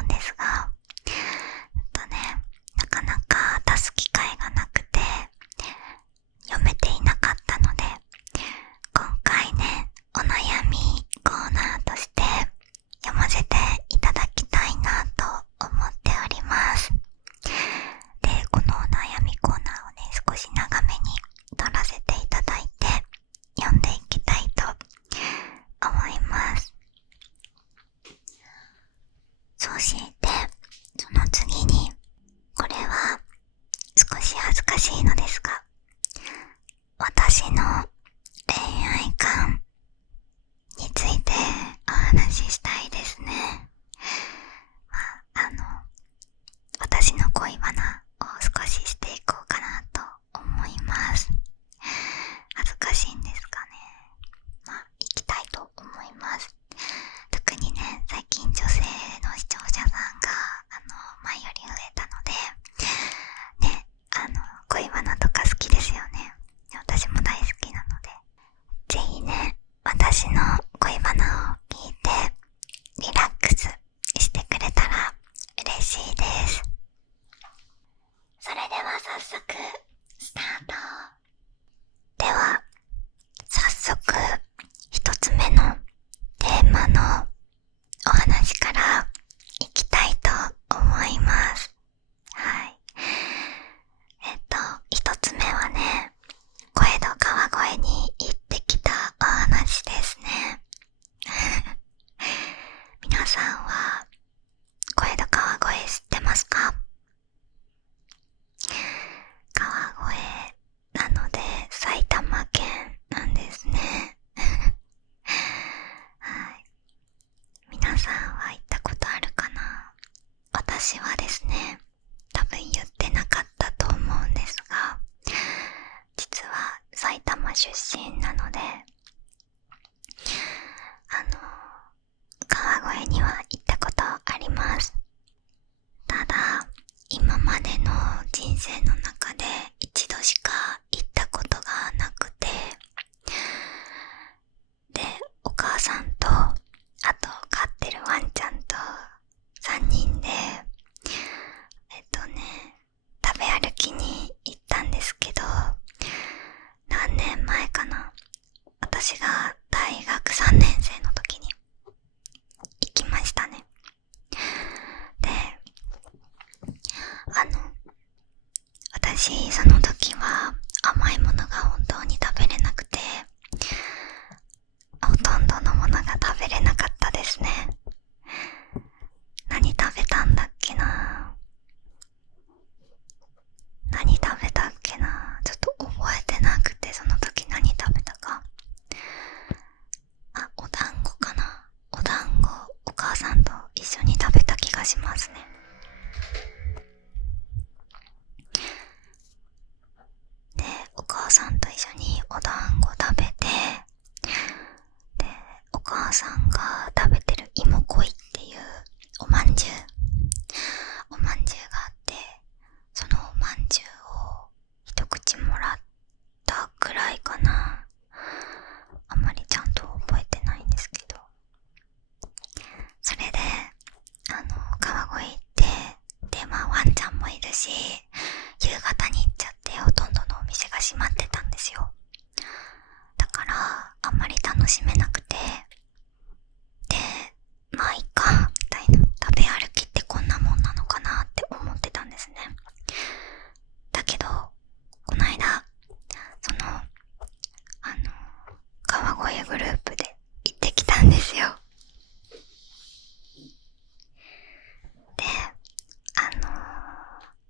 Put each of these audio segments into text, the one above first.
うんですが、なかなか出す機会がなくて読めていなかったので、今回ね、お悩みコーナーとして読ませていただきたいなと思っております。で、このお悩みコーナーをね、少し長めに撮らせていただいて読んでいきたいと思います。そしてその次に、これは少し恥ずかしいのですが、私の恋愛観についてお話ししたいですね。私の恋バナを少ししていこうかなと思います。恥ずかしいんですかね。行きたいと思います。特にね、最近女性の視聴者さんが前より増えたのでね、恋バナとか好きですよね。私も大好きなので、ぜひね、私の恋バナを聞いてリラックスしてくれたら嬉しいです。それでは早速スタート。では早速一つ目のテーマのお話からいきたいと思います。はい。一つ目はね、小江戸川越に行ってきたお話ですね。皆さんは小江戸川越知ってますか？川越なので埼玉県なんですね。はい。皆さんは行ったことあるかな？私はですね、多分言ってなかったと思うんですが、実は埼玉出身なので、川越には行ったことあります。ただ、今までの人生の中で一度しか行ったことがなくて、で、お母さんと、あと飼ってるワンちゃんと3人で食べ歩きに行ったんですけど、何年前かな、私が大学3年生の時に行きましたね。で、私その時は甘いものが本当に食べれなくて、ほとんどのものが食べれなかったですね。何食べたんだっけな、ちょっと覚えてなくて、その時何食べたか。お団子かな。お団子、お母さんと一緒に食べた気がしますね。で、お母さんと一緒にお団子食べて、で、お母さんが食べてる芋恋っていうおまんじゅうがあって、そのおまんじゅうを一口もらったくらいかな。あんまりちゃんと覚えてないんですけど、それで川越行って、でワンちゃんもいるし、夕方に行っちゃってほとんどのお店が閉まってたんですよ。だからあんまり楽しめなくて、で、いっかみたいな、食べ歩きってこんなもんなのかなって思ってたんですね。だけどこの間、川越グループで行ってきたんですよ。で、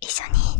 一緒に行っ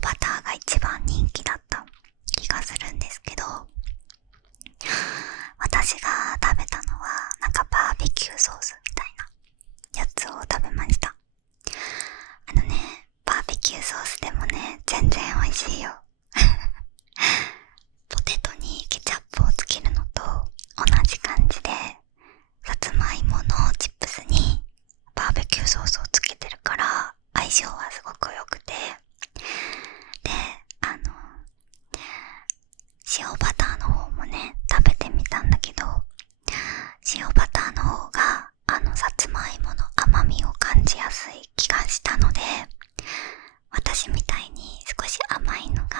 バターが一番人気だった気がするんですけど、私が食べたのはなんかバーベキューソースみたいなやつを食べました。バーベキューソースでもね、全然美味しいよ。ポテトにケチャップをつけるのと同じ感じで、さつまいものチップスにバーベキューソースをつけてるから相性はすごく良くて、で、塩バターの方もね、食べてみたんだけど、塩バターの方がさつまいもの甘みを感じやすい気がしたので、私みたいに少し甘いのが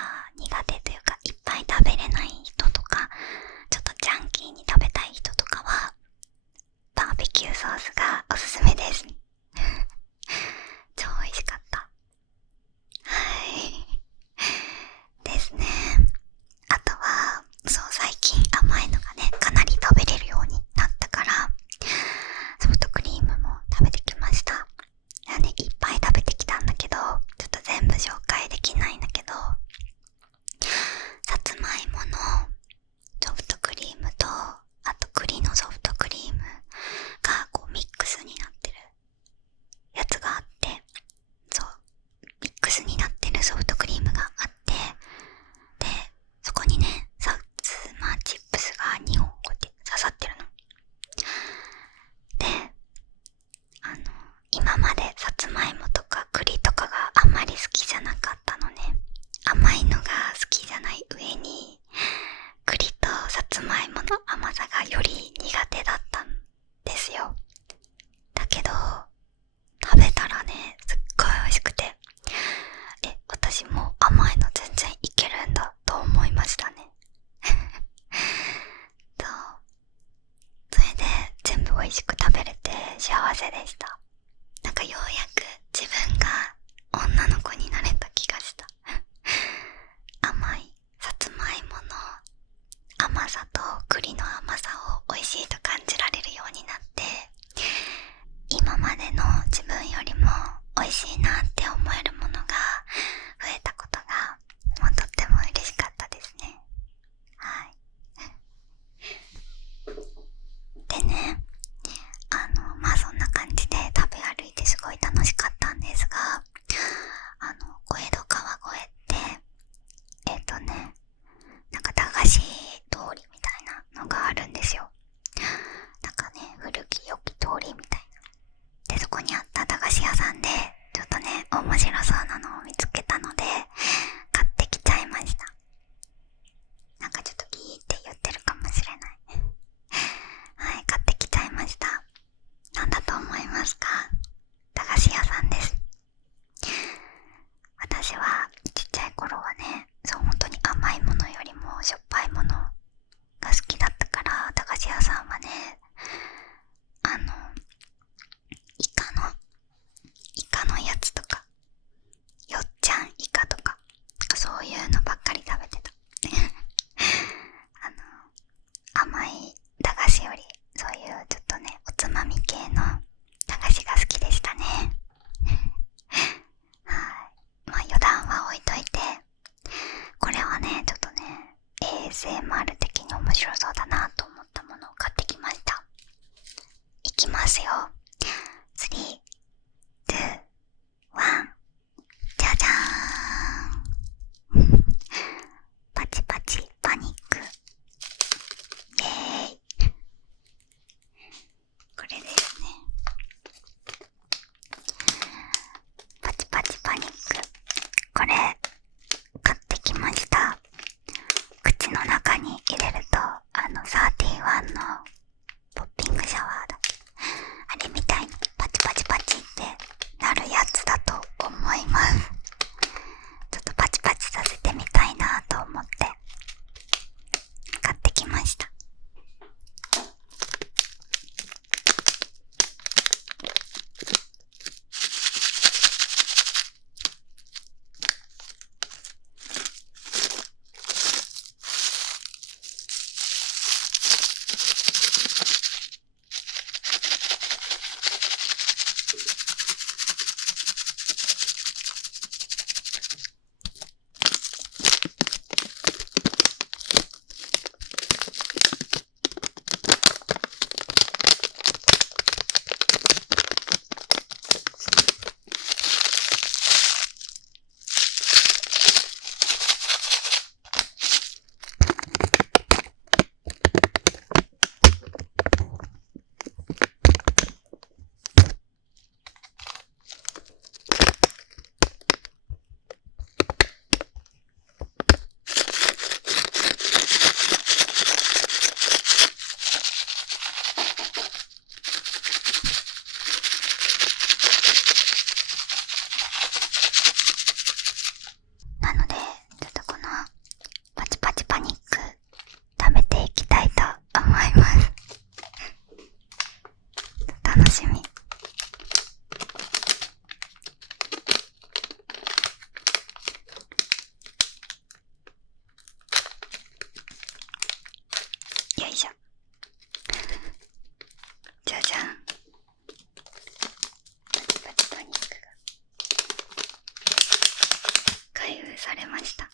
されました。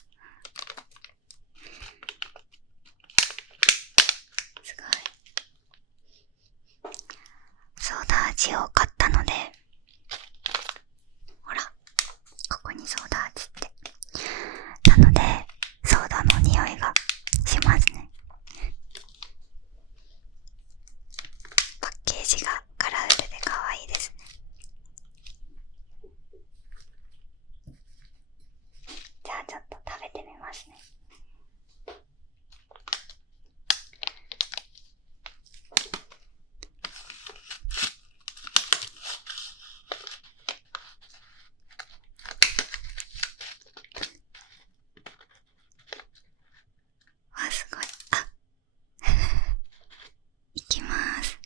すごい。ソーダ味を買ったので、ほらここにソーダ味ってなので、ソーダの匂いがしますね。パッケージがカラフルで可愛いですね。じゃあちょっと食べてみますね。わ、すごい。あいきます。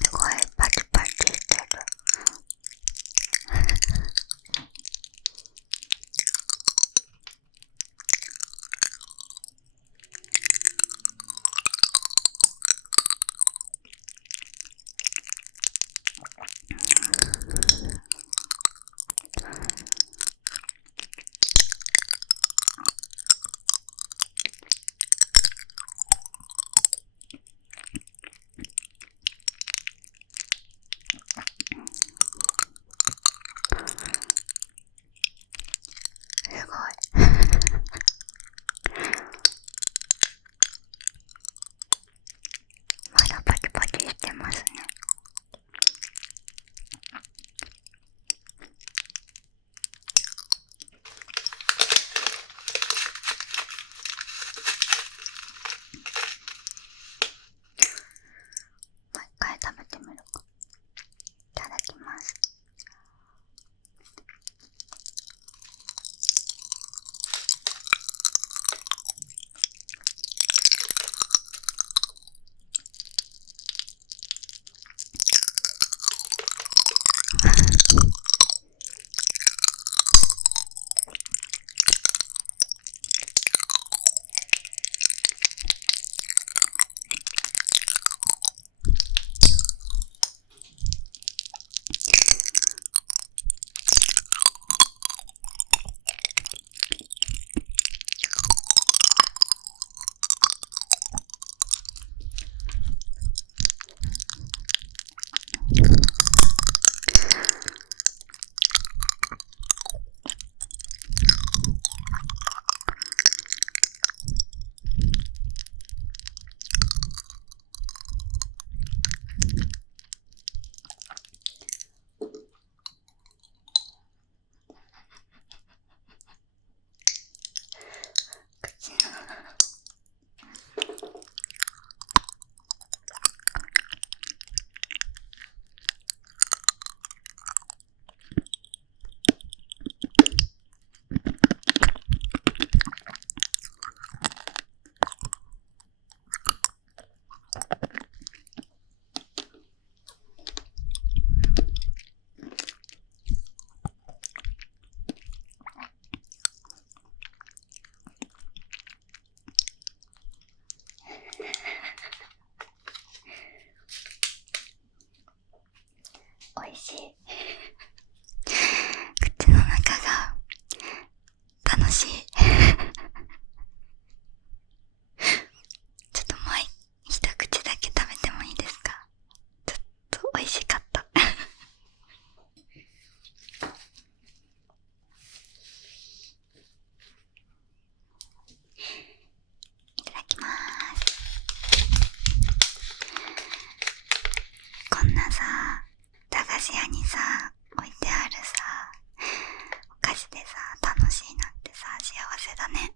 すごいパチパチしてる。すごい。まだパチパチしてますね。もう一回食べてみるか。いただきます。口の美味しい。口の中が楽しい。ちょっともう一口だけ食べてもいいですか？ちょっと美味しかった。いただきます。こんなさ子屋にさ置いてあるさお菓子でさ楽しいなんてさ幸せだね。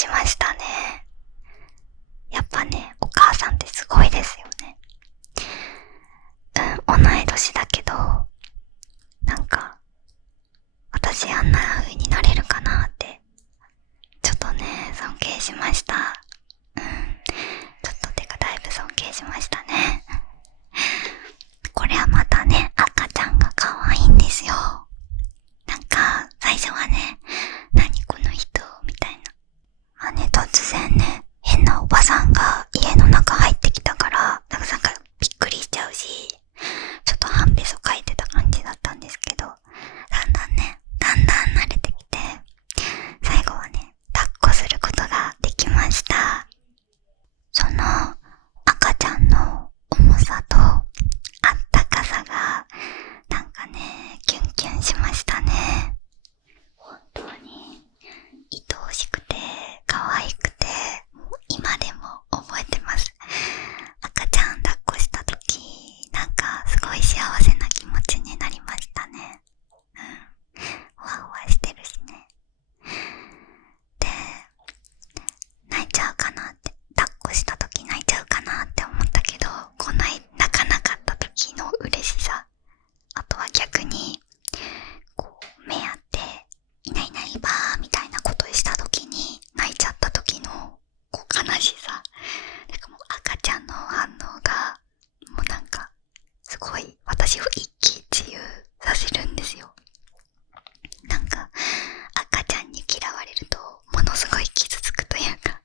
しましたね。やっぱね、お母さんってすごいですよね。同い年だけど、なんか、私あんな風になれるかなって、ちょっとね、尊敬しました。ちょっとてかだいぶ尊敬しましたね。これはまたね、赤ちゃんが可愛いんですよ。なんか、最初はね、何この人みたいな。まあね、突然ね、変なおばさんが家の中入ってきたから、なんかびっくりしちゃうし、ちょっと半べそ書いてた感じだったんですけど、だんだん慣れてきて、最後はね、抱っこすることができました。その赤ちゃんの重さとあったかさが、なんかね、キュンキュンしましたね。本当に愛おしくて可愛くて、もう今でも覚えてます。赤ちゃん抱っこした時、なんかすごい幸せな気持ちになりましたね。ふわふわしてるしね。で、泣いちゃうかなって、抱っこした時泣いちゃうかなって思ったけど、泣かなかった時の嬉しさ、あとは逆にこう目あっていないいないばーみたいなことをした時に泣いちゃった時のこう悲しさ、なんかもう赤ちゃんの反応がもうなんかすごい私を一喜一憂させるんですよ。なんか赤ちゃんに嫌われるとものすごい傷つくというか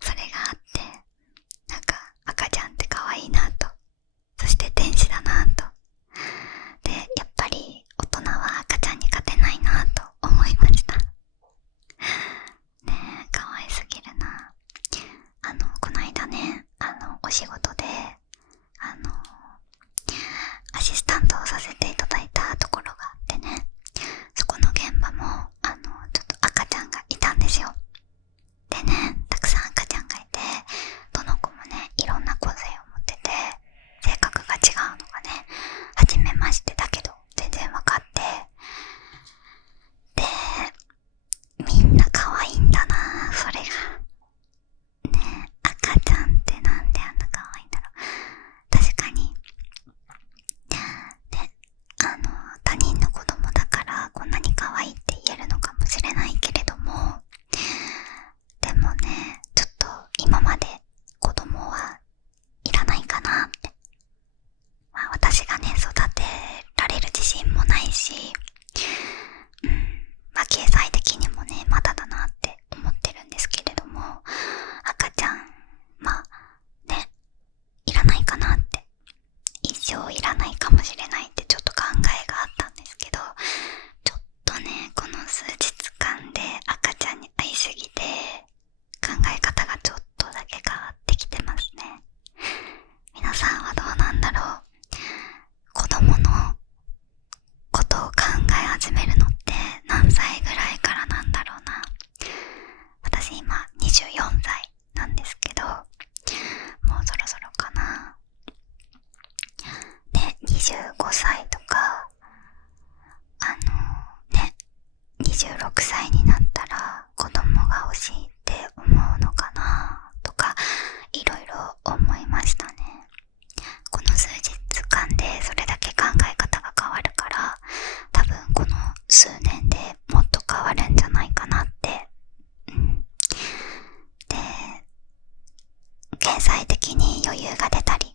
それがあって、なんか赤ちゃんって可愛いなと、そして天使だなと、でやっぱり大人は赤ちゃんに勝てないなと思いましたね。え可愛すぎるな。この間ね、お仕事でアシスタントをさせていただいたところがあってね、そこの現場もちょっと赤ちゃんがいたんですよ。でね、たくさん赤ちゃんがいて、どの子もね、いろんな個性を持ってて、性格が違うのがね、初めましてだけど全然分かって、で、みんな可愛いんだな、それがね。赤ちゃんってなんであんな可愛いんだろう。確かにね、他人の子供だからこんなに可愛いって言えるのかもしれないけれども、でもね、ちょっと今まで子供はいらないかなって、まあ私がね、育てられる自信もないし、まあ経済的にもね、まだだなって思ってるんですけれども、赤ちゃん、まあね、いらないかなって、一生いらないかもしれないってちょっと考えがあったんですけど、ちょっとね、この数日間で赤ちゃんに会いすぎて考え方がちょっとだけ変わってきてますね。皆さんはどうなんだろう。子供のことを考え始めるのって何歳ぐらいからなんだろうな。私今24歳なんですけど、もうそろそろかな。で、25歳とか、ね、26歳になったら子供が欲しいって思うのかなとか、いろいろ思いましたね。この数日間でそれだけ考え方が変わるから、多分この数年でもっと変わるんじゃないかなって。で、経済的に余裕が出たり、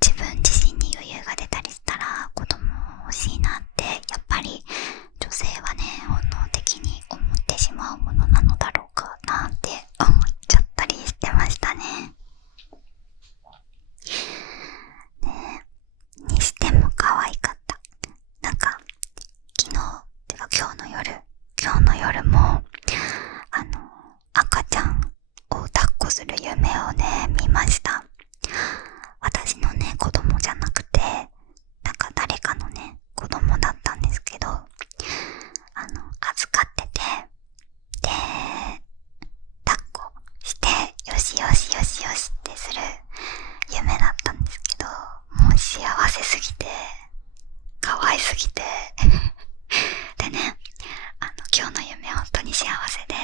自分自身に余裕が出たりしたら子供欲しいなって、やっぱり女性はね、本能的に思ってしまうものなのだろうかなって思っちゃったりしてましたね。にしても可愛かった。なんか昨日てか今日の夜も赤ちゃんを抱っこする夢をね、見ました。私のね、子供じゃなくて、なんか誰かのね、子供だったんですけど、預かってて、で、抱っこして、よしよしよしよしってする夢だったんですけど、もう幸せすぎて、可愛すぎてでね、今日の夢本当に幸せで、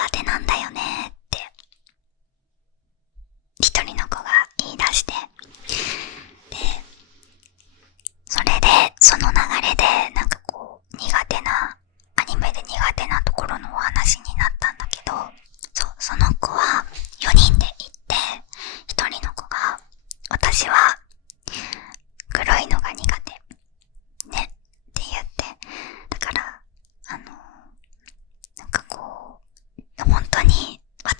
苦手なんだよねって一人の子が言い出して、でそれでその流れでなんかこうアニメで苦手なところのお話になったんだけど、その子は4人で行って、一人の子が私は黒いのが苦手ねって言って、だからなんかこう本当に私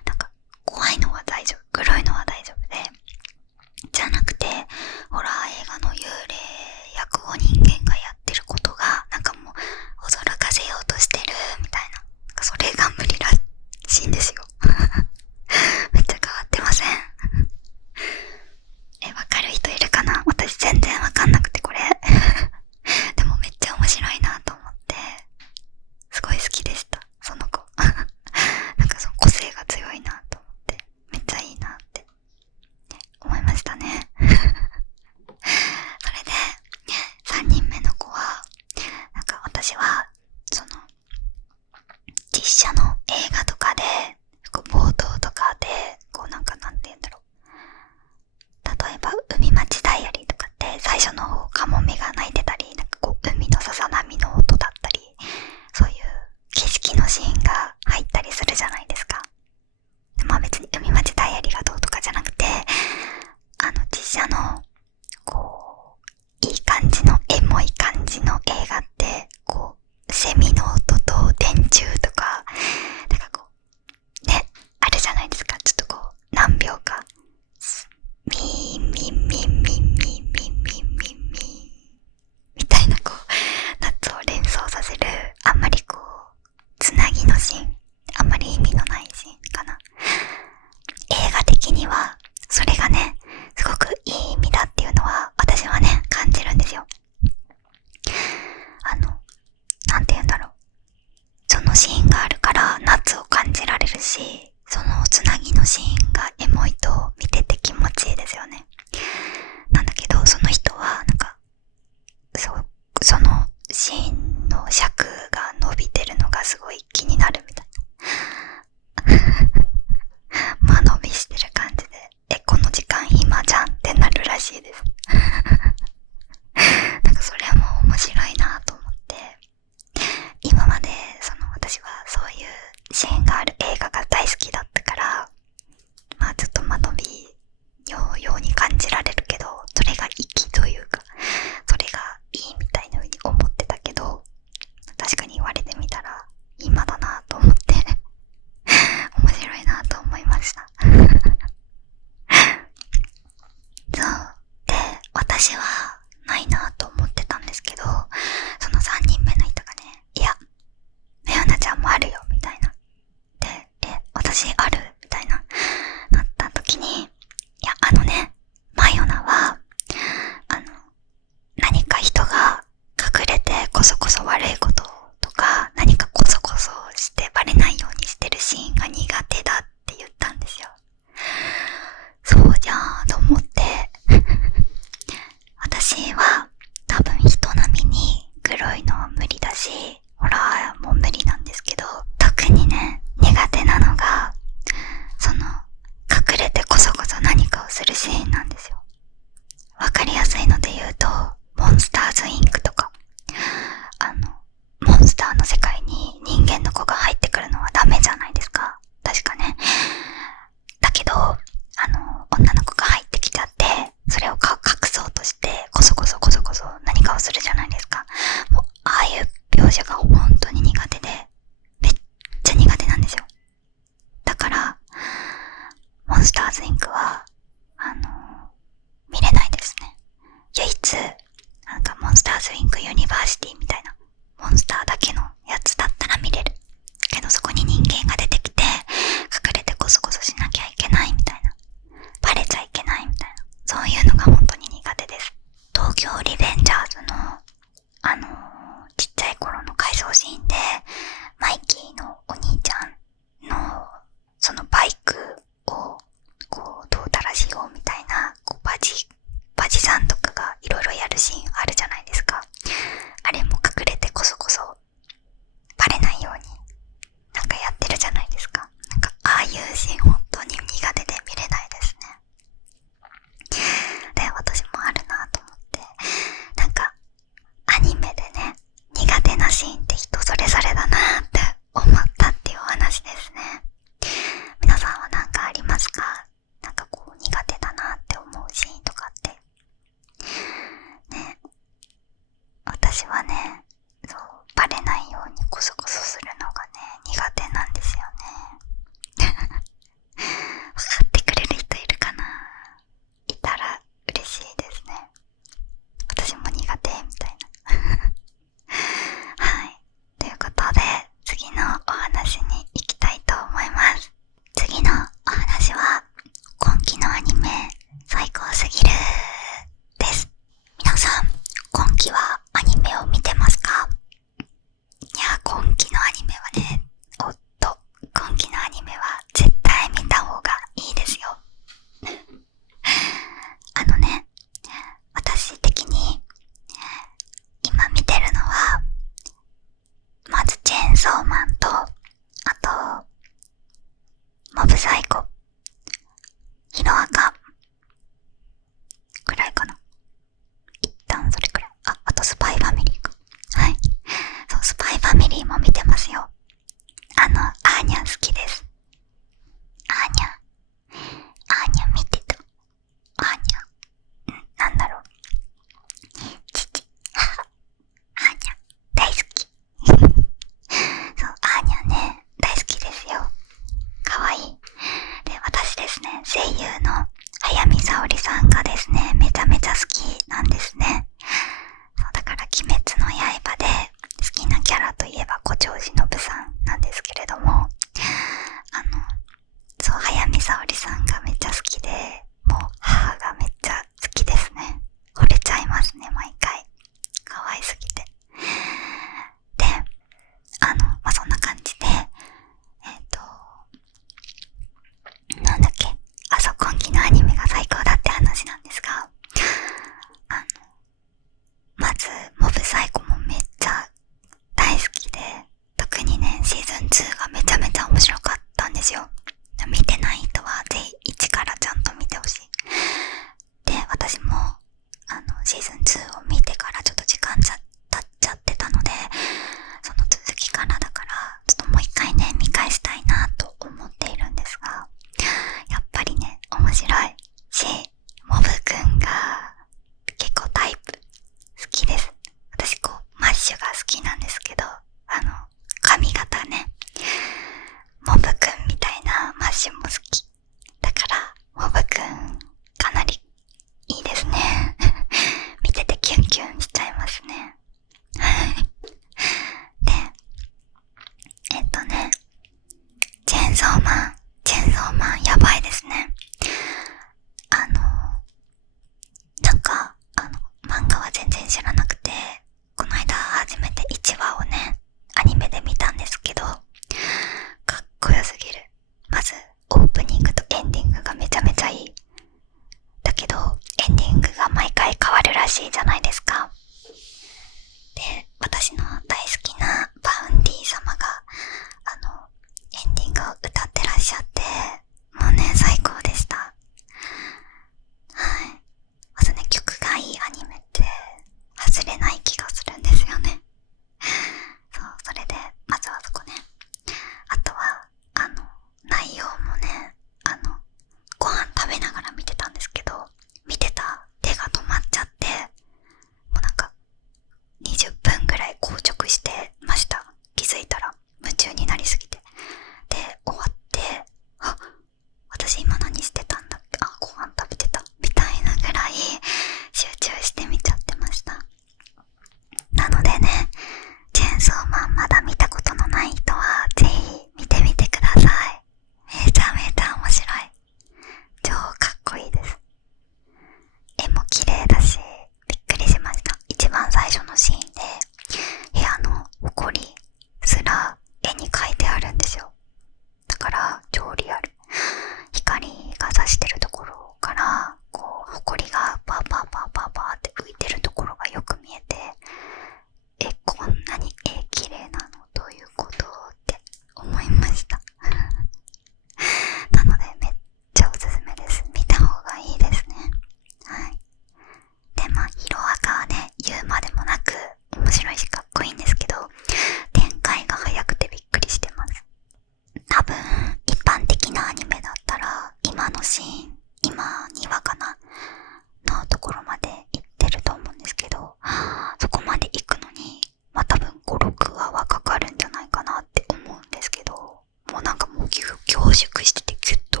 凝縮しててギュッと、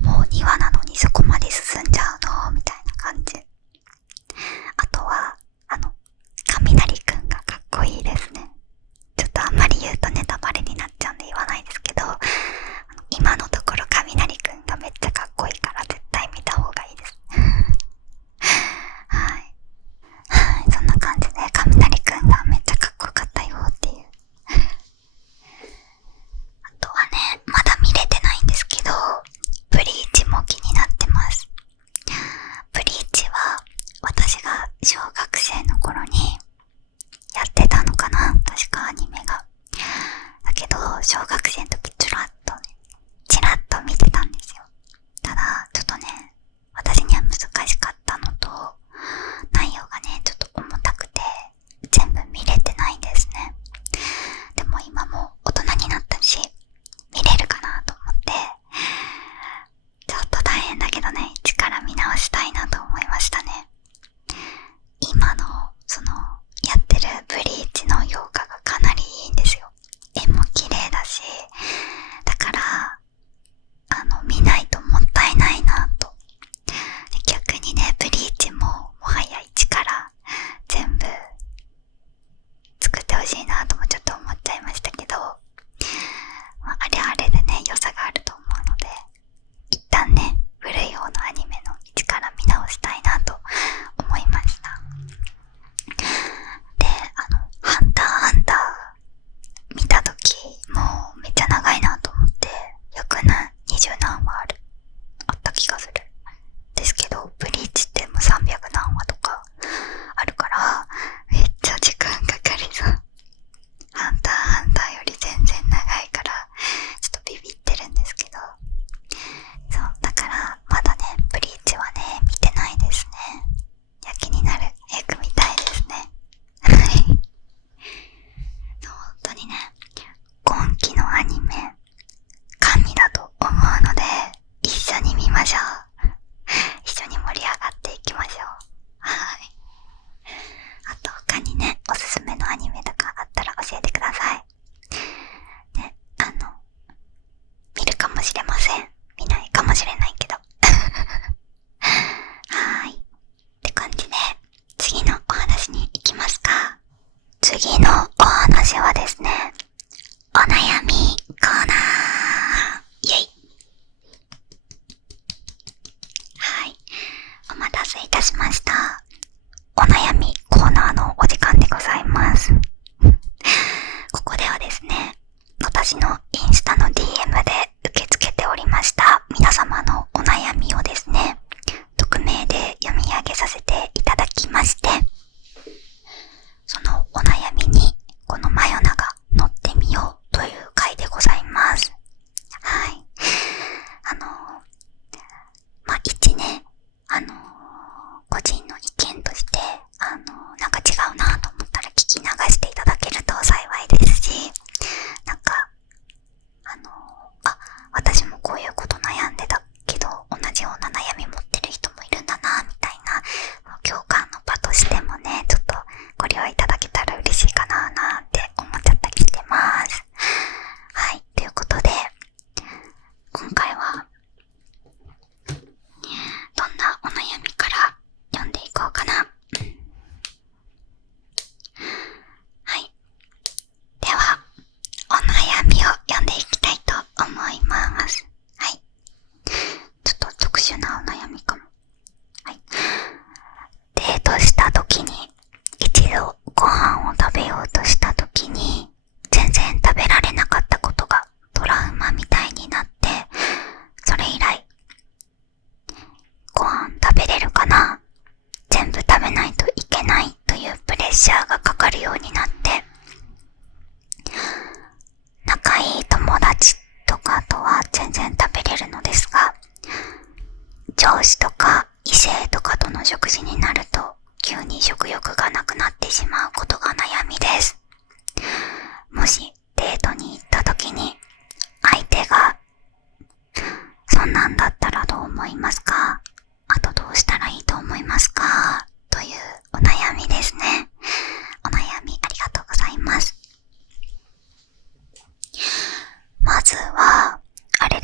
もう2話なのにそこまで進んじゃうのみたいな感じ。あとは雷くんがかっこいいですね。ちょっとあんまり言うとネタバレになっちゃうんで言わないですけど、今のところ雷くんがめっちゃかっこいいから絶対見た方がいいですはい、そんな感じで雷くんがめっちゃかっこよかったよっていうあとはね、まだ見れてないんですけど、ブリーチも気になってます。ブリーチは私が小学生の頃にやってたのかな、確かアニメが。だけど小学生の時ちらっと見てたんですよ。ただちょっとね、私には難しかったのと、内容がねちょっと重たくて全部見れてないんですね。でも今もう大人になったし見れるかなと思って、ちょっと大変だけどね、一から見直したいなと思いましたね。今のやってるブリーチの評価がかなりいいんですよ。絵も綺麗だし、だから見ないともったいないなと。逆にね、ブリーチももはや一から全部作ってほしいなともちょっと思っちゃいましたけど、あれはあれでね良さがあると思うので、一旦ね古い方のアニメの一から見直したいなと思いました。で、ハンターハンター見たときもうめっちゃ長いなと思って、120何話あった気がするですけど、ブリーチってもう300何話とかあるからめっちゃ時間かかりそう。ハンターハンターより全然長いからちょっとビビってるんですけど、そうだからまだねブリーチはね見てないですね。いや、気になる。早く見たいですね。はい本当にね、今期のアニメ神だと思うので一緒に見ましょう。一緒に盛り上がっていきましょう。はい。あと他にね、おすすめのアニメとかあったら教えてください。ね、見るかもしれません。見ないかもしれないけど。はい。って感じで、次のお話に行きますか。次のお話はですね、お悩みコーナー。イェイ。はい。お待たせいたしました。お悩みコーナーのお時間でございます。ここではですね、私のインスタの DM で受け付けておりました皆様のお悩みをですね、匿名で読み上げさせていただきまして、そのお悩みにこのマヨナが乗ってみようという回でございます。はい。一ね、個人の意見として、なんか違うなと思ったら聞き流していただけると幸いですし、なんか、私もこういうこと悩んでたけど、同じような悩み持ってる人もいるんだな、みたいな、共感の場としてもね、ちょっとご利用いただけたら嬉しいかな、なんて思っちゃったりしてます。はい、ということで、今回は、どんなお悩みから読んでいこうかな。はい。では、お悩みを読んでいきたいと思います。はい。ちょっと特殊なお悩みかも。はい。デートした時に、一度ご飯を食べようとした時に、全然食べられなかったことがトラウマみたいになって、それ以来、ご飯食べれるかな？全部食べないといけないというプレッシャーがかかるようになって、仲いい友達とかとは全然食べれるのですが、上司とか異性とかとの食事になると急に食欲がなくなってしまうことが悩みです。もしデートに行った時に相手がそんなんだったらどう思いますか？あとどうしたらいいと思いますか？というお悩みですね。お悩みありがとうございます。まずはあれ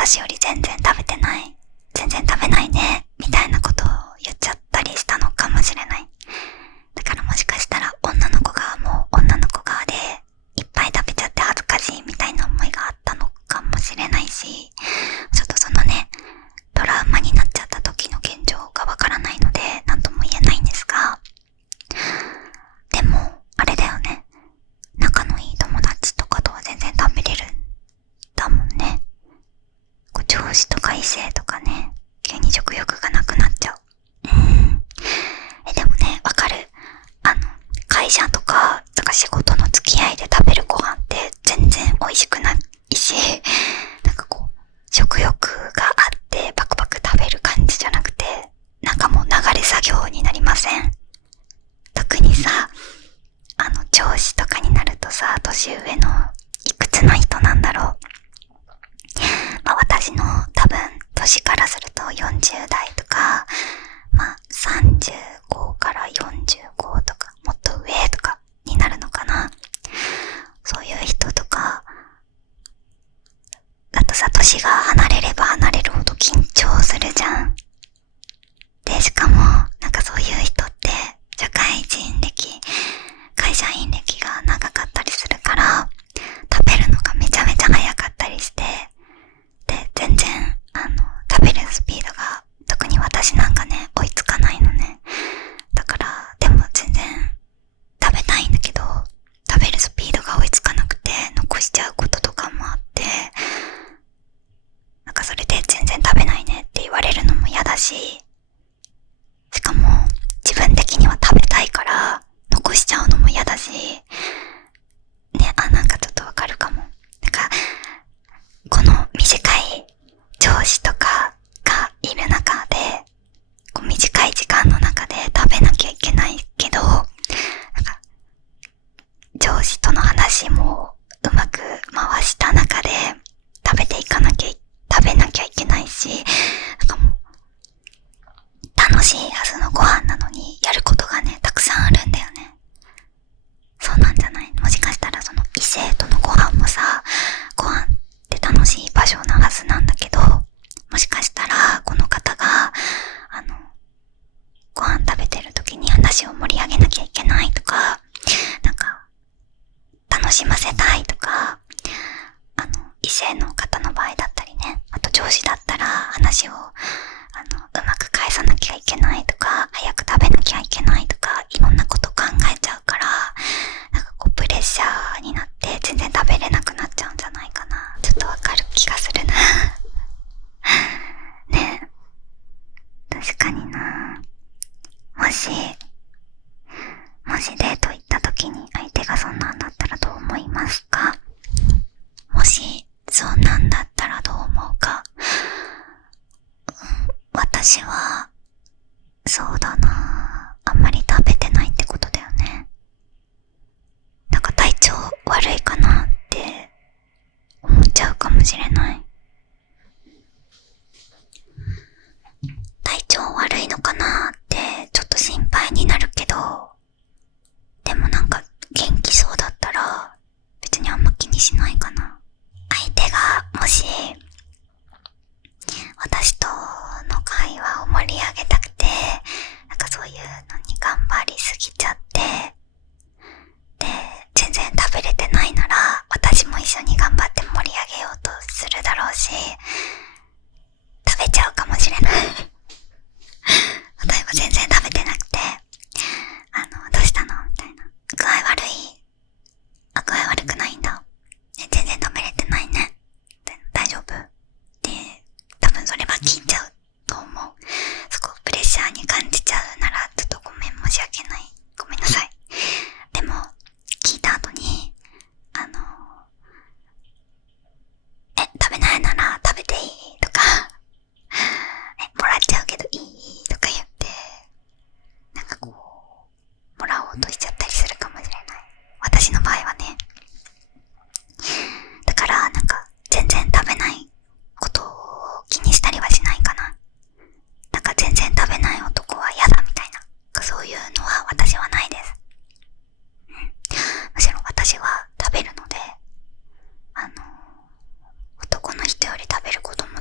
私より全然食べてない、全然食べないねみたいなことを言っちゃったりしたのかもしれない。だからもしかしたら女の子側も女の子側でいっぱい食べちゃって恥ずかしいみたいな思いがあったのかもしれないし、ちょっとそのね、トラウマになっちゃった時の現状がわからないので何とも言えないんですが、でもあれだよね、仲のいい友達とかとは全然食べれるんだもんね。上司とか異性とかね、急に食欲がなくなっちゃう。でもね、わかる。会社とか仕事の付き合いで食べるご飯って全然美味しくないし、なんかこう食欲があってパクパク食べる感じじゃなくて、なんかもう流れ作業になりません？特にさ、上司とかになるとさ、年上のいくつの人なんだろう。まあ私の多分年からすると40代とか、まあ35から45とかもっと上とかになるのかな。そういう人とかだとさ、年が離れれば離れるほど緊張するじゃん。で、しかもなんかそういう人って社会人歴、会社員歴が長かったりするから、食べるのがめちゃめちゃ早かったりして、で、全然食べるスピードが特に私なんかね追いつかないのね。だからでも全然食べたいんだけど、食べるスピードが追いつかなくて残しちゃうこととかもあって、なんかそれで全然食べないねって言われるのも嫌だし、しかも自分的には食べたいから残しちゃうのも嫌だしね。なんかちょっとわかるかも。なんかこの短い上司とかがいる中で、こう短い時間の中で食べなきゃいけないけど、なんか上司との話もうまく回した中で食べなきゃいけないし、なんかもう楽しいはずのご飯なのにやることがねたくさんあるんだよね。そうなんじゃない？もしかしたらその異性とのご飯もさ、ご飯って楽しい場所なはずなんだけど、もしかしたらこの方がご飯食べてる時に話を盛り上げなきゃいけないとか、なんか楽しませたいとか、異性の方の場合だったりね、あと上司だったら話をうまく返さなきゃいけないとか、早く食べなきゃいけないとか、いろんなこと考えちゃうから、なんかこうプレッシャーになって全然食べれなくなっちゃうんじゃないかな。ちょっとわかる気がするなねえ、確かにな。もしデート行った時に相手がそんなんだったらどう思いますか？もしそんなんだったらどう思うか。私はそうだな、あんまり食べてないってことだよね。なんか体調悪いかなって思っちゃうかもしれない。体調悪いのかなってちょっと心配になるけど、でもなんか元気そうだったら別にあんま気にしないかな。相手がもし私との会話を盛り上げたくて、なんかそういうのに頑張りすぎちゃって、で全然食べれてないなら、私も一緒に頑張って盛り上げようとするだろうし、食べちゃうかもしれない例えば全然食べてなくて、どうしたのみたいな。具合悪い？具合悪くないんだ。全然食べれてないね。大丈夫？で、多分それは聞いちゃうと思う。そこプレッシャーに感じちゃうなら、ちょっとごめん、申し訳ない。ごめんなさい。でも、聞いた後に、食べないなら食べていい？とか、もらっちゃうけどいい？とか言って、なんかこう、もらおうとしちゃったりするかもしれない。私の場合はね。だからなんか全然食べないことを気にしたりはしないかな。なんか全然食べない男は嫌だみたいな、そういうのは私はないです。むしろ私は食べるので、男の人より食べることも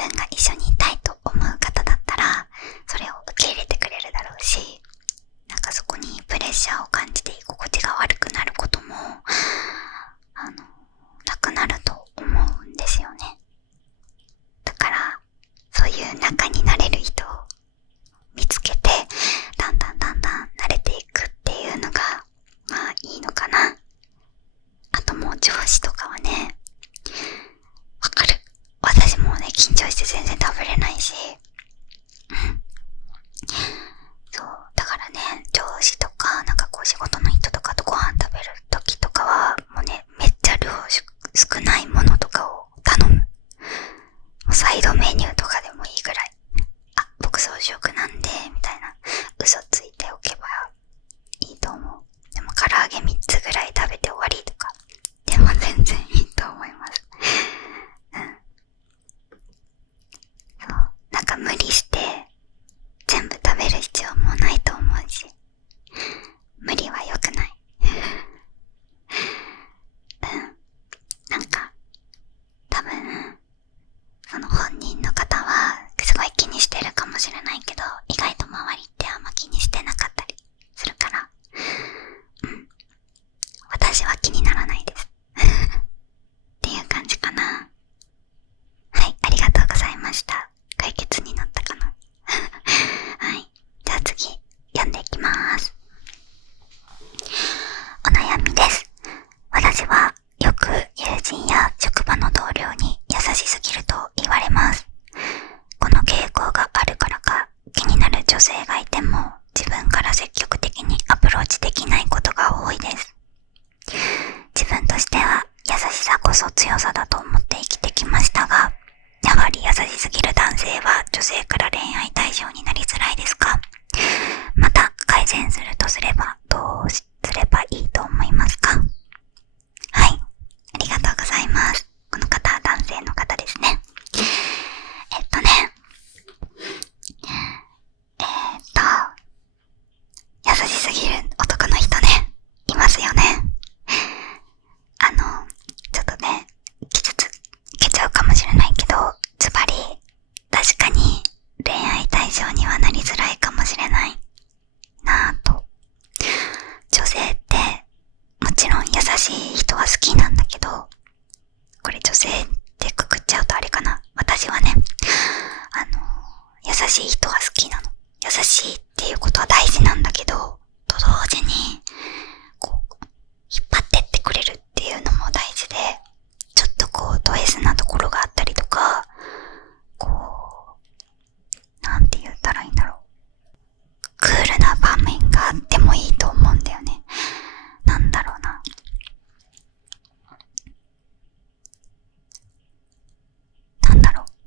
分が一緒にいたいと思う方だったらそれを受け入れてくれるだろうし、なんかそこにプレッシャーを感じて居心地が悪くなることもなくなると思うんですよね。だからそういう仲になれる人を見つけて、だんだん慣れていくっていうのがまあいいのかな。あともう上司とかはね、わかる。私もね、緊張して全然食べれないし、そうだからね、上司とかなんかこう仕事の人とかとご飯食べる時とかはもうね、めっちゃ量少ないものとかを頼む。もうサイドメニューとかでもいいぐらい、あ、僕草食なんでみたいな嘘ついておけばいいと思う。でも唐揚げ3つぐらい食べて終わりとかでも全然いいと思います。そう、なんか無理して全部食べる必要もないと思うし、無理は良くない。なんか多分その本人の方はすごい気にしてるかもしれないけど、意外と周りってあんま気にしてなかったりするから、私は気にならないですっていう感じかな。はい、ありがとうございました。解決になったかなはい、じゃあ次読んでいきます。お悩みです。私はよく友人や職場の同僚に優しすぎると言われます。この傾向があるからか、気になる女性がいても自分から積極的にアプローチできないことが多いです。自分としては優しさこそ強さだと思って生きてきましたが、やはり優しすぎる男性は女性から恋愛対象になりづらいですか？また改善するとすればどうすればいいと思いますか？はい、ありがとうございます。この方は男性の方ですね。優しすぎる男の人ね、いますよね。ちょっとね、傷つけちゃうかもしれないけど、ズバリ確かに恋愛対象にはなりづらいかもしれないなぁと。女性ってもちろん優しい人は好きなんだけど、これ女性ってくくっちゃうとあれかな。私はね、優しい人は好きなの。優しいっていうことは大事なんだけど、と同時にこう引っ張ってってくれるっていうのも大事で、ちょっとこうド S なところがあったりとか、こうなんて言ったらいいんだろう、クールな場面があってもいいと思うんだよね。なんだろうな、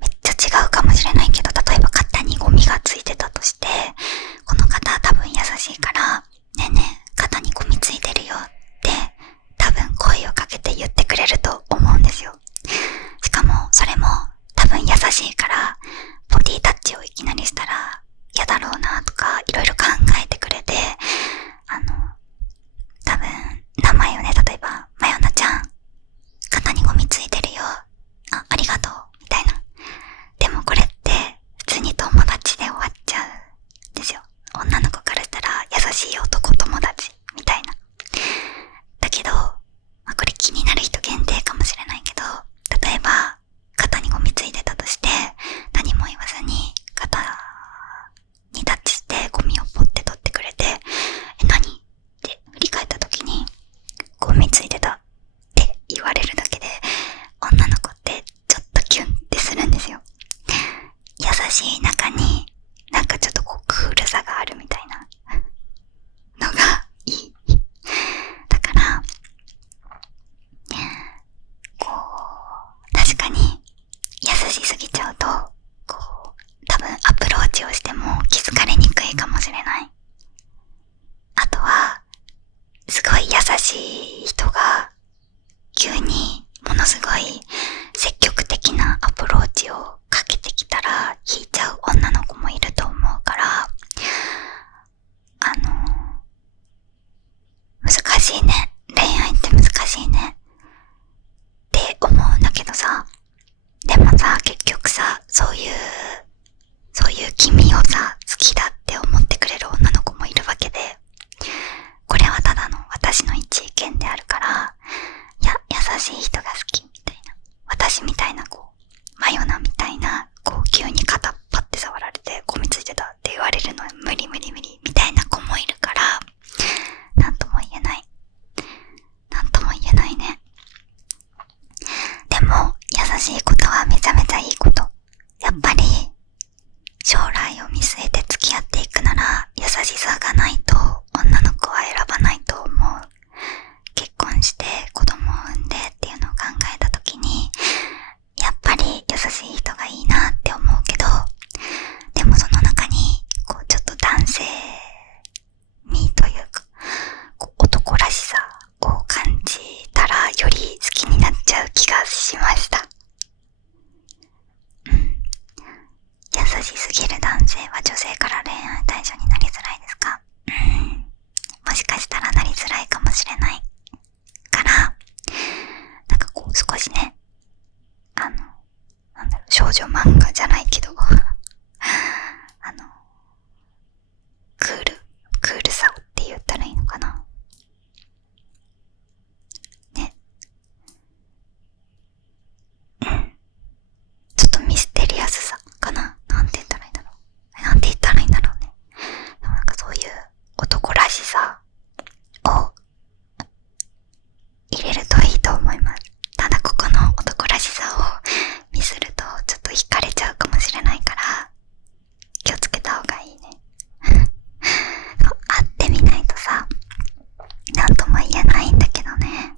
めっちゃ違うかもしれないけど、例えば肩にゴミがついてたとして、この方は多分優しいから、ねえねえ肩にゴミついてるよって多分声をかけて言ってくれると思うんですよ。しかもそれも多分優しいから、ボディタッチをいきなりしたら嫌だろうなとかいろいろ考えてくれて、多分名前をね、例えばまよなちゃん肩にゴミついてるよ、ありがとうみたいな。でもこれって普通に友達で終わっちゃうんですよ。女の子からしたら優しい男友達みたいな。だけど、これ気になる人限定かもしれないけど、例えば肩にゴミついてたとして、何も言わずに肩にタッチしてゴミをポッて取ってくれて、何って振り返った時にゴミついてたって言われるだけで、女の子ってちょっとキュンってするんですよ。優しい中になんかちょっとこうクールさがあるみたいなのがいい。だからこう確かに優しすぎちゃうと、こう多分アプローチをしても気づかれにくいかもしれない。あとはすごい優しい人が急にものすごい積極的なアプローチをかけてきたら引いちゃう女の子もいると思うから、難しいね。恋愛って難しいねって思うんだけどさ、でもさ、結局さ、そうしすぎる男性は女性から恋愛対象になりづらいですか？もしかしたらなりづらいかもしれないから、なんかこう少しね、少女漫画じゃないけどクールさって言ったらいいのかなね。ちょっとミステリアスさかな、なんて言ったらいいんだろうね。でもなんかそういう男らしさを入れるといいと思います。ただここの男らしさをミスるとちょっと惹かれちゃうかもしれないから気をつけた方がいいね。会ってみないとさ、なんとも言えないんだけどね。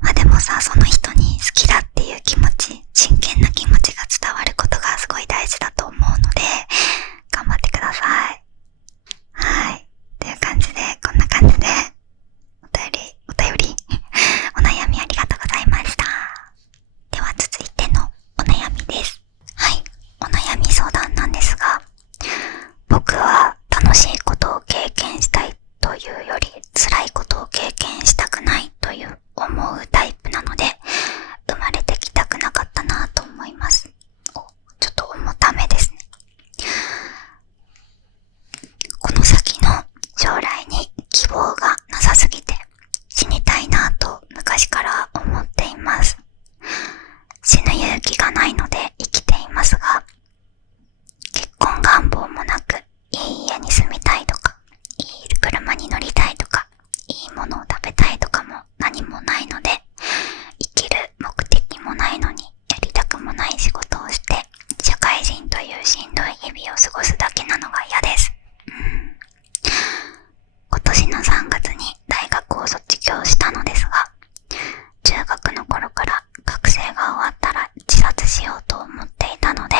まあでもさ、その人に好きだっていう気持ち、真剣な気持ちが伝わることがすごい大事だと思うので、頑張ってください。はい。という感じで、こんな感じで、お便り、お悩みありがとうございました。では続いてのお悩みです。はい。お悩み相談なんですが、僕は楽しいことを経験したいというより辛いことを経験したくないという思うタイプなので、生まれてきたくなかったなと思います。ちょっと重ためですね。この先の将来に希望がなさすぎて死にたいなと昔から思っています。死ぬ勇気がないので生きていますが、結婚願望もなく、いい家に住みたいとか、いい車に乗りたいとか、いいものを食べたいとかも何もないので、生きる目的もないのにやりたくもない仕事をして社会人というしんどい日々を過ごすだけなのが嫌です。今年の3月に大学を卒業したのですが、中学の頃から学生が終わったら自殺しようと思っていたので、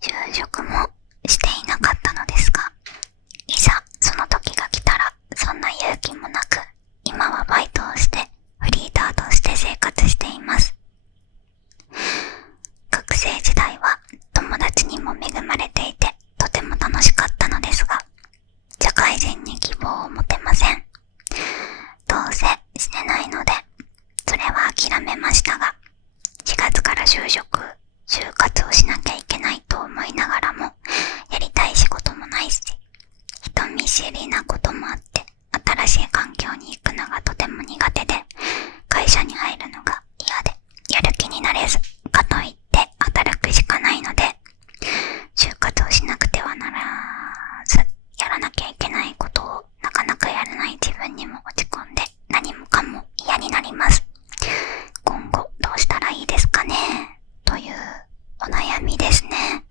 就職もしていなかったのですが、いざその時が来たらそんな勇気もなく、今はバイトをしてフリーターとして生活しています。学生時代は友達にも恵まれていてとても楽しかったのですが、社会人に希望を持てません。どうせ死ねないので、それは諦めましたが、4月から就活をしなきゃいけないと思いながらも、やりたい仕事もないし、人見知りなこともあって、新しい環境に行くのがとても苦手で、会社に入るのが嫌で、やる気になれず、かといって働くしかないので、就活をしなくてはならず、やらなきゃいけないことをなかなかやらない自分にも落ち込んで、何もかも嫌になります。今後どうしたらいいですかね、というお悩みですね。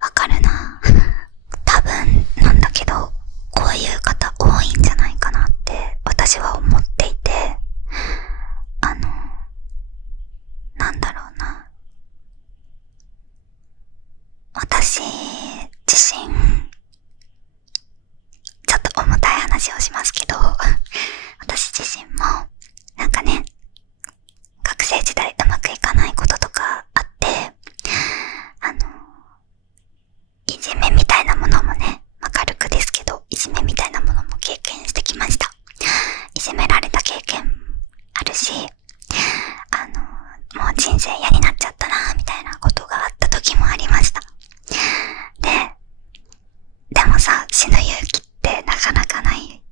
わかるな。多分なんだけど、こういう方多いんじゃないかなって私は思っていて、なんだろうな。私自身、ちょっと重たい話をしますけど、私自身もなんかね、学生時代うまくいかないこととかあって、いじめみたいなものもね、軽くですけど、いじめみたいなものも経験してきました。いじめられた経験あるし、もう人生嫌になっちゃったなみたいなことがあった時もありました。でもさ、死ぬ勇気ってなかなかない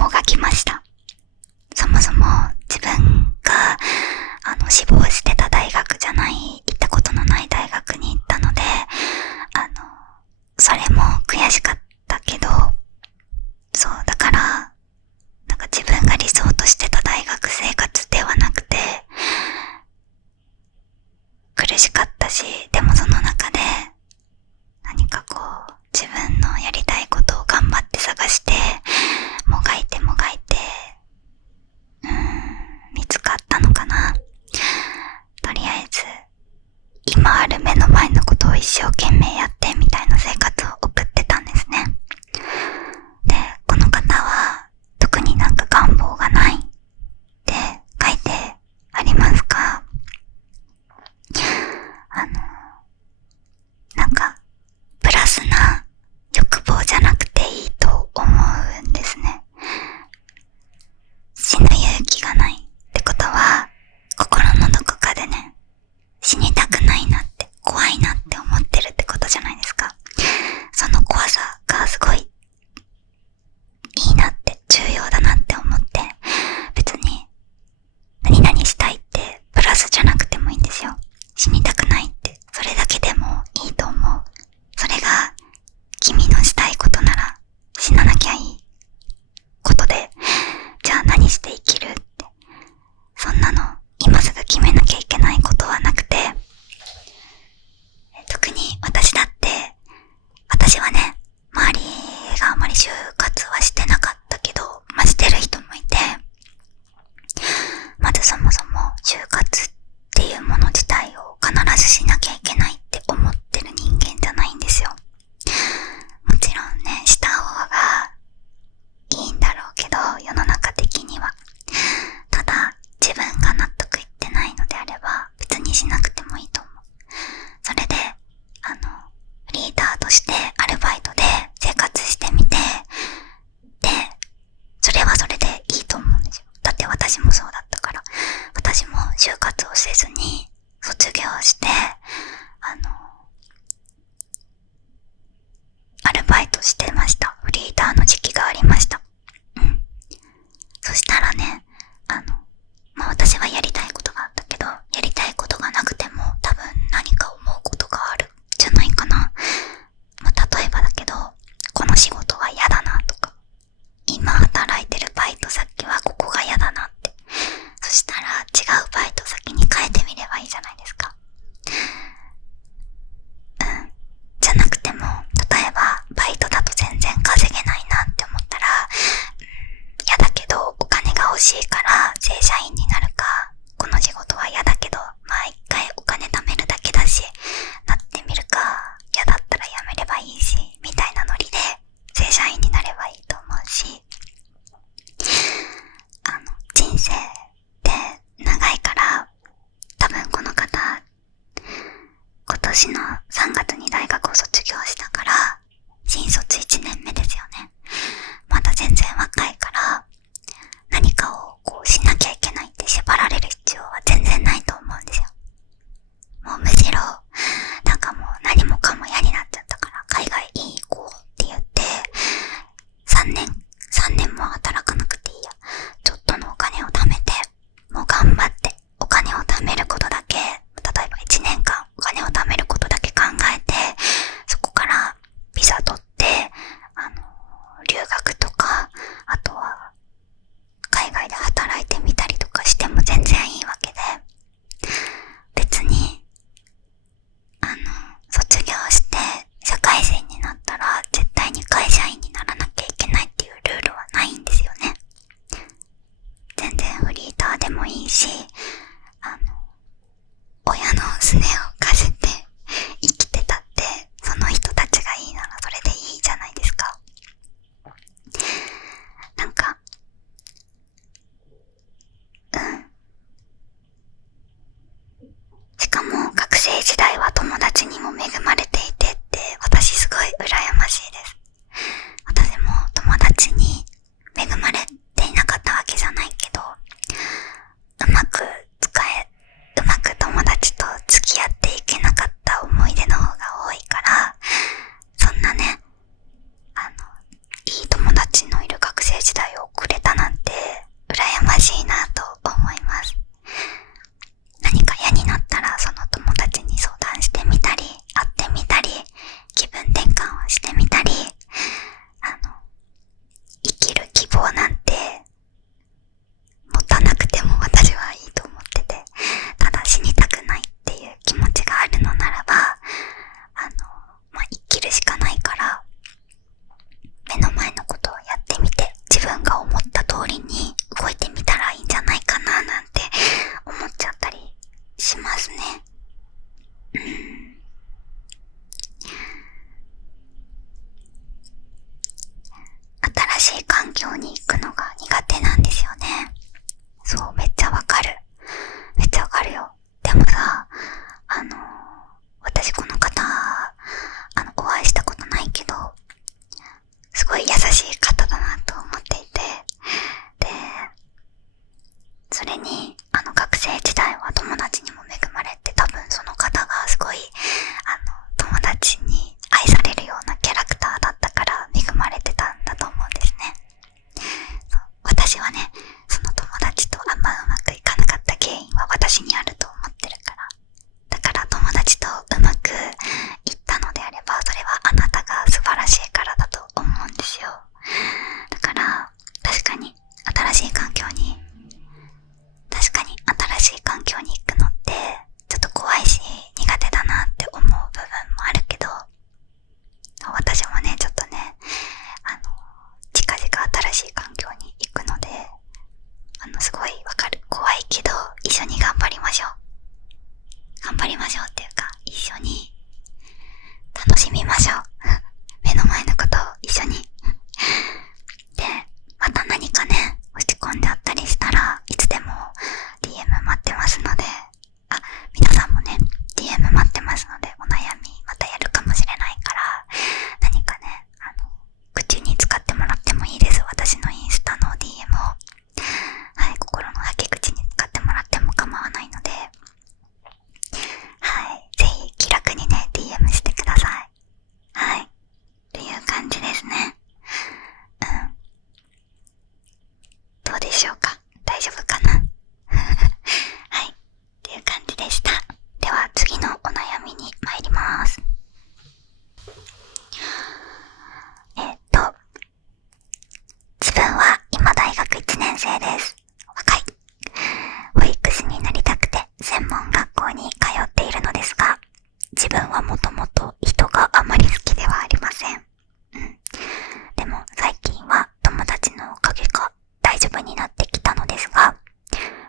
もがきました。そもそも自分が志望してた大学じゃない、行ったことのない大学に行ったので、それも悔しかったけど、そうだからなんか自分が理想としてた大学生活ではなくて苦しかったし、でもその中で何かこう自分のやりたいことを頑張って探してもがいて見つかったのかな。とりあえず今ある目の前のことを一生懸命やってみたいな生活を送ってたんですね。一緒に頑張りましょう。頑張りましょうっていうか、一緒に楽しみましょう。目の前のことを一緒に。で、また何かね、落ち込んじゃったりしたらいつでも DM 待ってますので、皆さんもね DM 待ってますので、お悩みまたやるかもしれないから、何かね口に使ってもらってもいいです。私のインスタの DM を、はい、心の吐き口に使ってもらっても構わないので、はい、ぜひ気楽にね DM してください。はいっていう感じですね。どうでしょうか、大丈夫かなはいっていう感じでした。では次のお悩みに参ります。自分は今大学1年生です。若い。保育士になりたくて専門学校に通っているのですが、自分はもともと人があまり好きではありません。でも最近は友達のおかげか大丈夫になってきたのですが、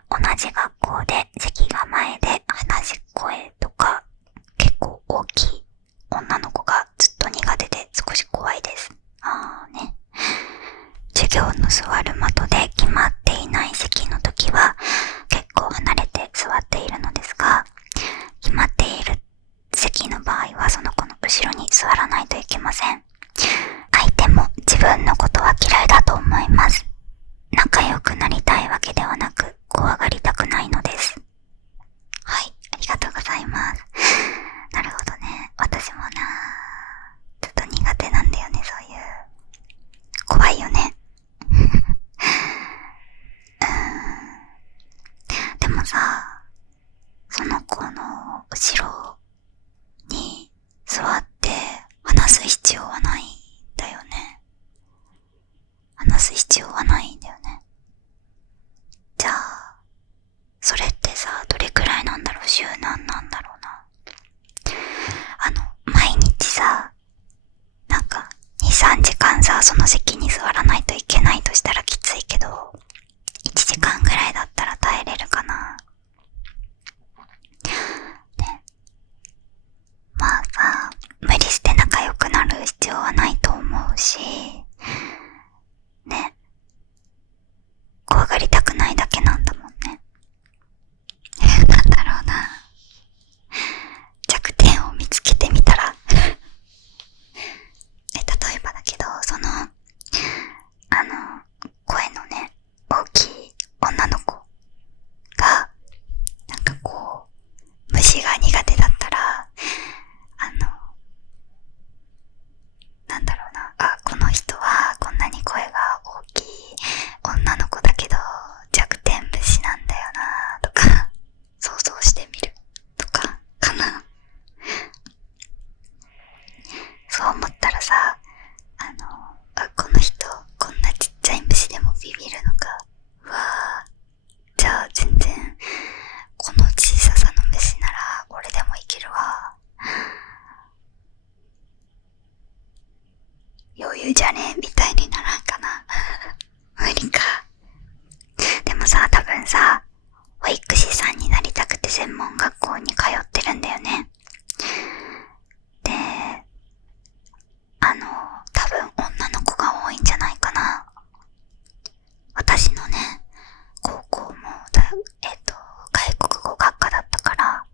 同じ学校で席が前で話し声とか結構大きい女の子がずっと苦手で少し怖いです。授業の座る的で決まっていない席の時は結構離れて座っているのですが、決まっている席の場合はその子の後ろに座らないといけません。相手も自分のことは嫌いだと思います。仲良くなりたいわけではなく、怖がりたくないのです。はい、ありがとうございます。なるほどね。私もなちょっと苦手なんだよね、そういう。怖いよね。でもさ、その子の後ろに座って話す必要はないんだよね。話す必要はないんだよね。じゃあ、それってさ、どれくらいなんだろう、週何なんだろうな。毎日さ、なんか、2、3時間さ、その席に座らないといけないとしたらきついけど、1時間ぐらいだったら耐えれるかな。ね。まあさ、無理して仲良くなる必要はないと思うし、ね。怖がりたくないだけなんだもんね。なんだろうな。弱点を見つけてみたら例えばだけど、声のね、大きい女の子が、なんかこう、虫が苦手だったら、なんだろうな、この人はこんなに声が大きい女の子だけど、弱点虫なんだよなとか、想像してみるとか、かな。そう思ったらさ、この人、こんなちっちゃい虫でもビビるのか。うわぁ、じゃあ全然、この小ささの虫なら、俺でもいけるわ。余裕じゃねみたいにならんかな。無理か。でもさ、多分さ、保育士さんになりたくて専門学校に通ってるんだよね。で、多分女の子が多いんじゃないかな。私のね、高校も外国語学科だったから、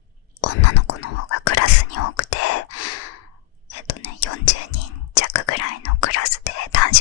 女の子の方がクラスに多くて、40人弱ぐらいのクラスで男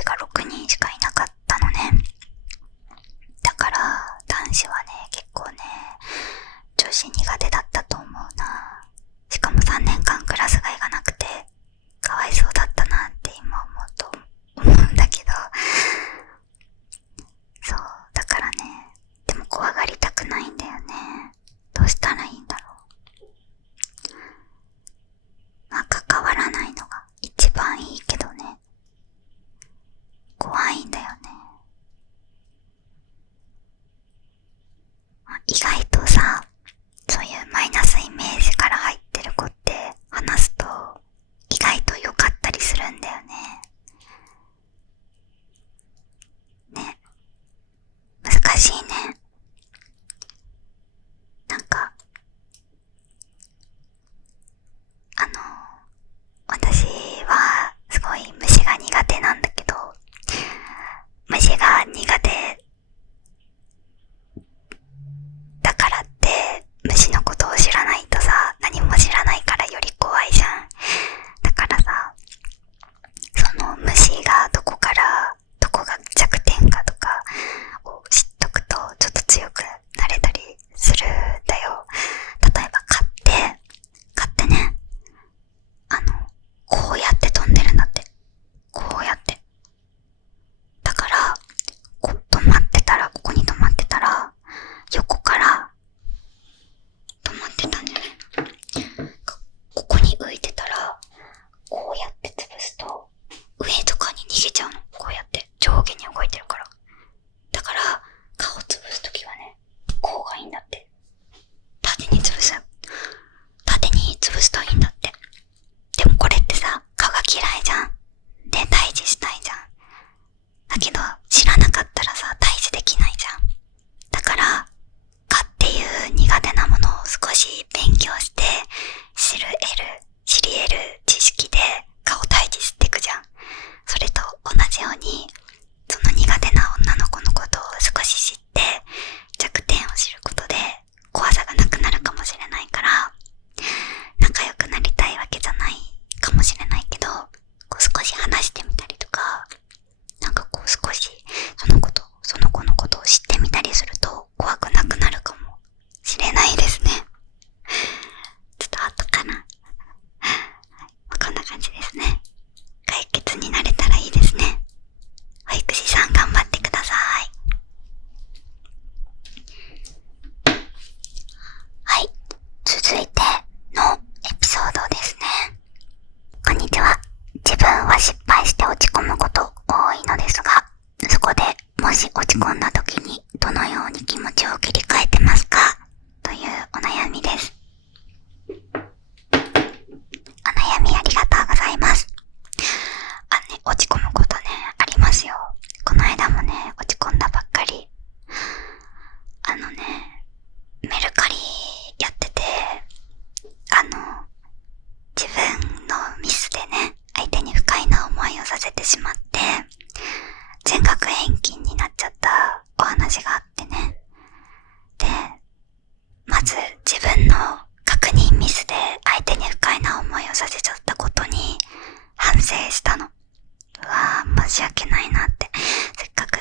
申し訳ないなって。せっかく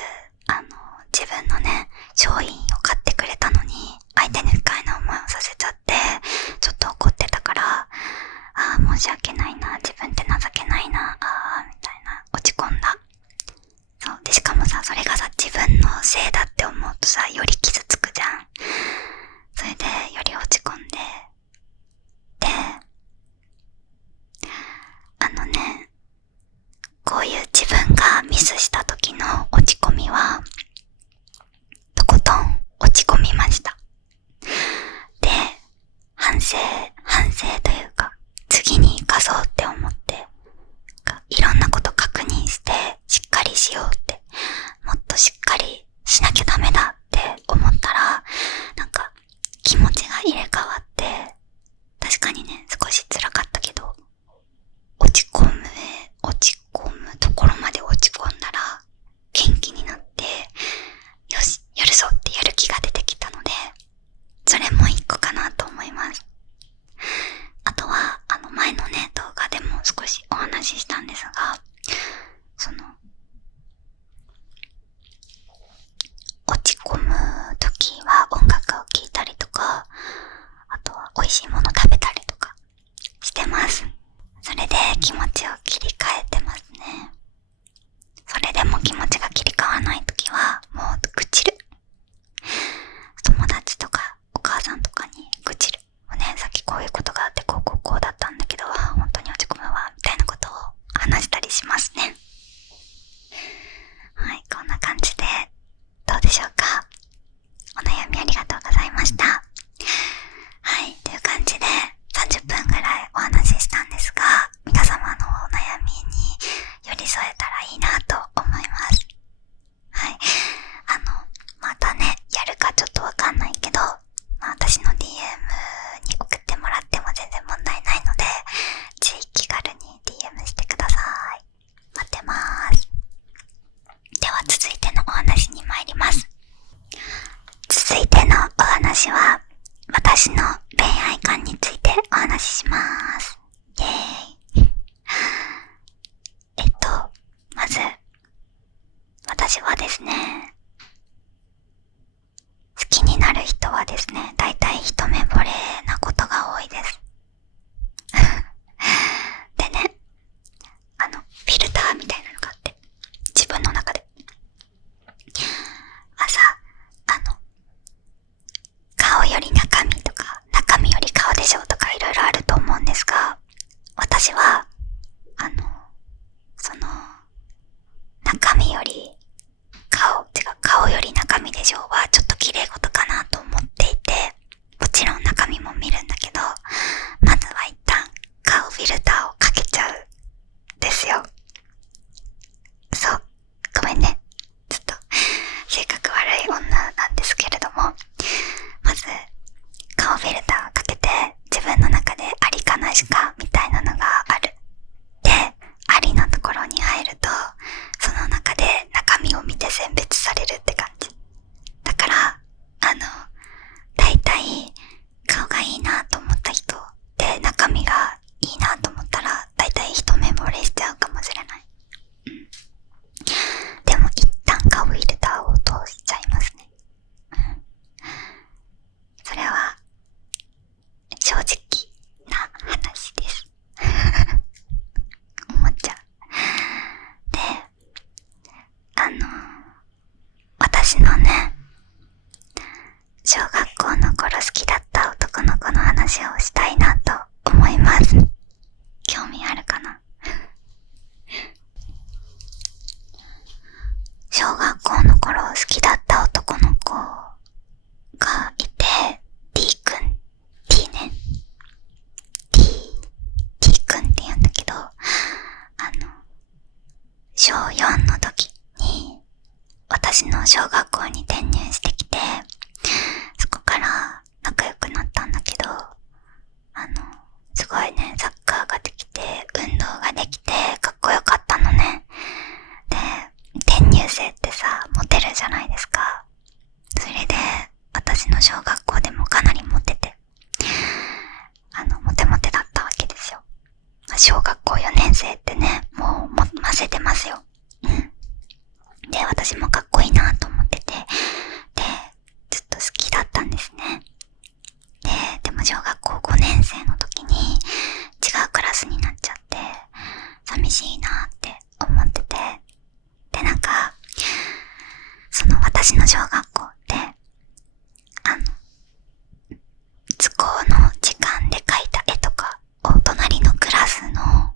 自分のね商品を買ってくれたのに相手に不快な思いをさせちゃってちょっと怒ってたから、申し訳ないな、自分って情けないな、みたいな落ち込んだ。そうで、しかもさ、それがさ自分のせいだって思うとさ、より傷つくじゃん。それでより落ち込んで、でこういう自分がミスした時の落ち込みはとことん落ち込みました。で、反省というか、次に生かそうって思って、いろんなこと確認してしっかりしようって、もっとしっかりしなきゃダメだって思ったら、なんか気持ちが入れ替わって、確かにね少し辛かったけど、落ち込むところまで落ち込んだら元気になって、よしやるぞってやる気が出てきたので、それも一個かなと思います。あとは前のね動画でも少しお話ししたんですが、落ち込む時は音楽を聴いたりとか、あとは美味しいもの食べたりとかしてます。それで気持ちを切り替えてますね。それでも気持ちが切り替わらない時はもう愚痴る。友達とかお母さんとかに愚痴る。さっきこういうことがあってこうだったんだけど、本当に落ち込むわみたいなことを話したりしますね。はい、こんな感じでどうでしょうか。お悩みありがとうございました。はい、という感じで30分ぐらいお話ししたんですが、皆様のお悩みに寄り添えたらいいなと思います。はい、またねやるかちょっとわかんないけど、私の DM に送ってもらっても全然問題ないので、ぜひ気軽に DM してください。待ってます。では続いてのお話に参ります。続いてのお話は私の恋愛観についてお話しします。イエーイ。まず私はですね、好きになる人はですね、だいたい一目惚れなことが多いです。でね、フィルターみたいなのがあって、自分の中で朝顔より中身とか、中身より顔でしょとかいろいろあると思うんですが、私は中身より顔より中身でしょはちょっと綺麗事かなと思っていて、もちろん中身も見るんだけど、まずは一旦顔フィルターをかけちゃうですよ。そう、ごめんね、ちょっと性格悪い女なんですけれども、まず顔フィルターをかけて、自分の中でありかなしかみたいなのがある。で、ありのところに入ると、その中で中身を見て選別されるって感じ。だから大体顔がいいなと思った人で、中身がいいなと思ったら大体一目惚れしちゃうかもしれない。でも一旦顔フィルターを通しちゃいますね。それは正直な話です思っちゃう。で、私のね、小学校の頃好きだった男の子の話をしたいなと思います。興味あるかな？小学校の頃好きだった男の子がいて、 T 君、 T ね、 T 君って言うんだけど、小4の時に私の小学校に転入してきて、そこから仲良くなったんだけど、すごいね、サッカーができて運動ができてかっこよかったのね。で、転入生ってさ、モテるじゃないですか。それで私の小学校でもかなりモテて、モテモテだったわけですよ。小学校4年生ってね、もうませてますよ。うん。私の小学校って、図工の時間で描いた絵とかを隣のクラスの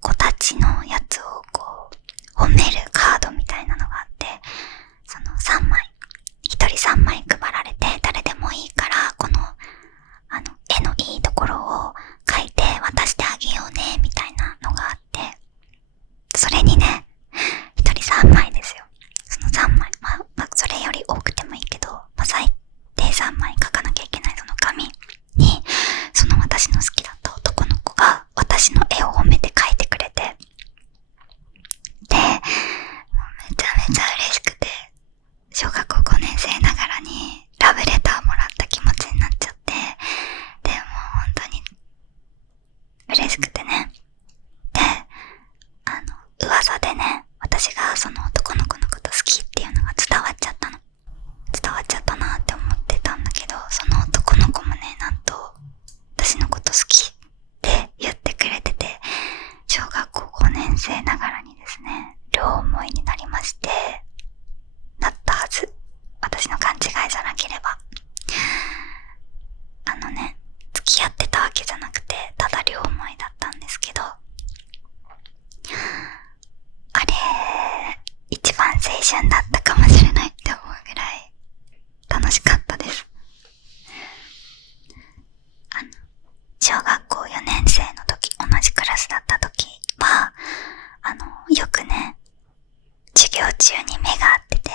子たちのやつをこう、褒めるカードみたいなのがあって、その3枚、1人3枚配られて、誰でもいいから、この、絵のいいところを書いて渡してあげようね、みたいなのがあって、それにね、1人3枚ですよ。その3枚、まあ、それより多くてもいいけど、まあ、最低3枚書かなきゃいけないその紙に、その私の好きだった男の子が私の絵を褒めて描いてくれて、で、もうめちゃめちゃ嬉しくて、小学校5年生ながらにラブレターもらった気持ちになっちゃって、で、もう本当に嬉しくてね。で、噂でね、私がその男の子のこと好きっていうのが伝わっちゃったの。伝わっちゃったなって思ってたんだけど、その男の子もね、なんと私のこと好きって言ってくれてて、小学校5年生ながらにですね、両思いになりまして、なったはず。私の勘違いじゃなければ。付き合ってたわけじゃなくて、ただ両思いだったんですけど、あれ、一番青春だったかもしれないって思うぐらい楽しかったです。小学校4年生の時、同じクラスだった時は、よくね、授業中に目が合ってて、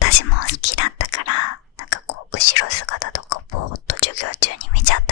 私も好きだったから、なんかこう、後ろ姿とかぼーっと授業中に見ちゃっ